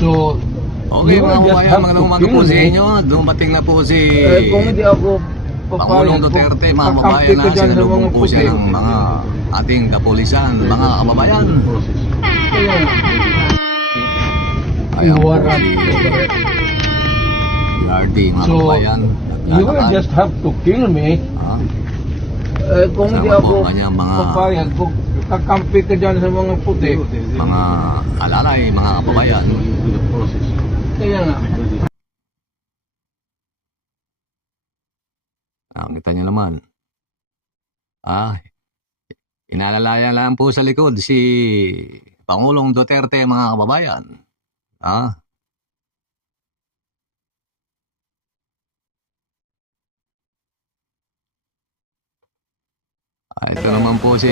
So, Okay you mga will just kababayan, have magandang to umaga po kill sa me. inyo. Dumating na po si Kung hindi ako Pangulong Duterte, mga kakampi kababayan, ka na dyan sa sinalubong mga po siya puti. ng mga ating kapulisan, mga kababayan. Kaya, Ayan po Iwaran. si RD, mga So, kababayan. you will just have to kill me. Ah, Kung hindi kasama po ako ang kanyang mga papayag, kung kakampi ka dyan sa mga puti. mga alalay, mga kababayan. Kaya nga. Kita nyo naman. Inalalayan lang po sa likod si Pangulong Duterte, mga kababayan. Ito naman po si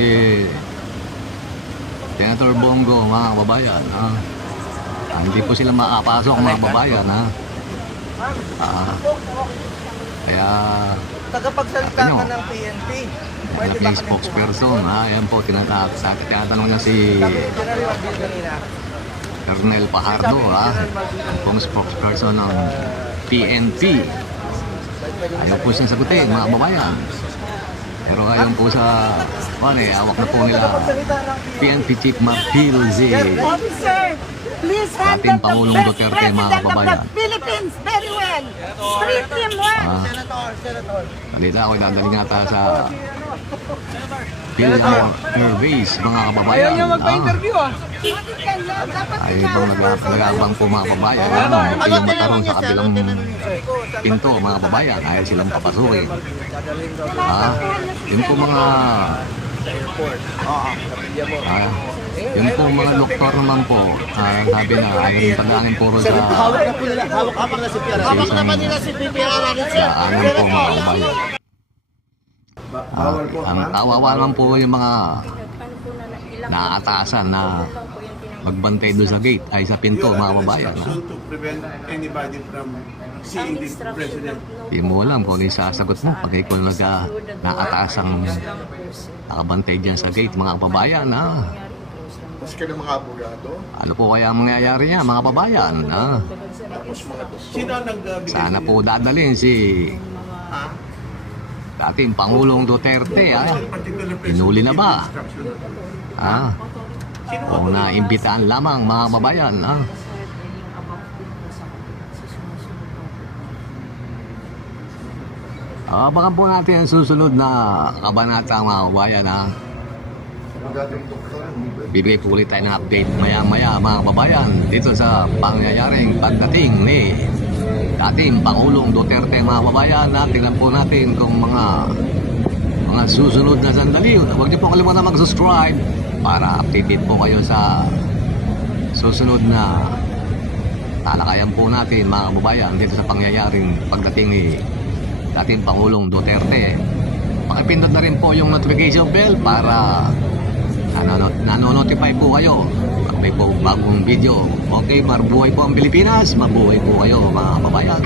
Senator Bongo, mga kababayan. Hindi po sila makapasok, mga kababayan. Kaya Tagapagsalita ka ng PNP. Pwede ba yung spokesperson, ayan po, tinatanong na si Colonel Pajardo, pong spokesperson ng PNP. Ayaw po siyang sagutin, mga kababayan. Pero ayon po sa hawak na po nila PNP Chief Martil Z. Officer, please Ating handle Pangulong the Duterte, President mga of kababayan. the Philippines very well. Treat him well. Talita ako dadali nga ta sa Philippine Airways, mga kababayan. Ayaw niya magpa-interview Ay itong nagabang po, mga kababayan. Yung matarong sa kabilang pinto, mga kababayan. Ayaw silang papasukin. Yun po mga yun po mga doktor naman po, sabi na ayaw rin tandangin puro sa Hawak na po nila, hawak na si PR. Hawak naman nila si PPR. ano po, mga kababayan. Ang kawawa naman po yung mga naatasan na magbantay doon sa gate ay sa pinto, mga kababayan. To prevent anybody from seeing the president. Hindi mo alam kung ano yung sasagot mo pag ikaw naatasang nakabantay dyan sa gate, mga kababayan. Mas ka ng mga abogado. Ano po kaya ang mangyayari niya, mga kababayan? Sino ang nagbigay? Sana po dadalhin si dating Pangulong Duterte. Pinuli na ba? O naimbitahan lamang, mga kababayan. Abangan po natin ang susunod na kabanata, mga kababayan. Bibigay po ulit tayo ng update maya-maya, mga kababayan, dito sa pangyayaring pagdating ni dating Pangulong Duterte, mga kababayan. Tingnan po natin kung mga susunod na sandali. Huwag niyo po kalimutan mag-subscribe para updated po kayo sa susunod na talakayan po natin, mga kababayan, dito sa pangyayaring pagdating ni dating Pangulong Duterte. Pakipindot na rin po yung notification bell para nanonotify po kayo pag may po bagong video. Okay, mabuhay po ang Pilipinas, mabuhay po kayo, mga kababayan.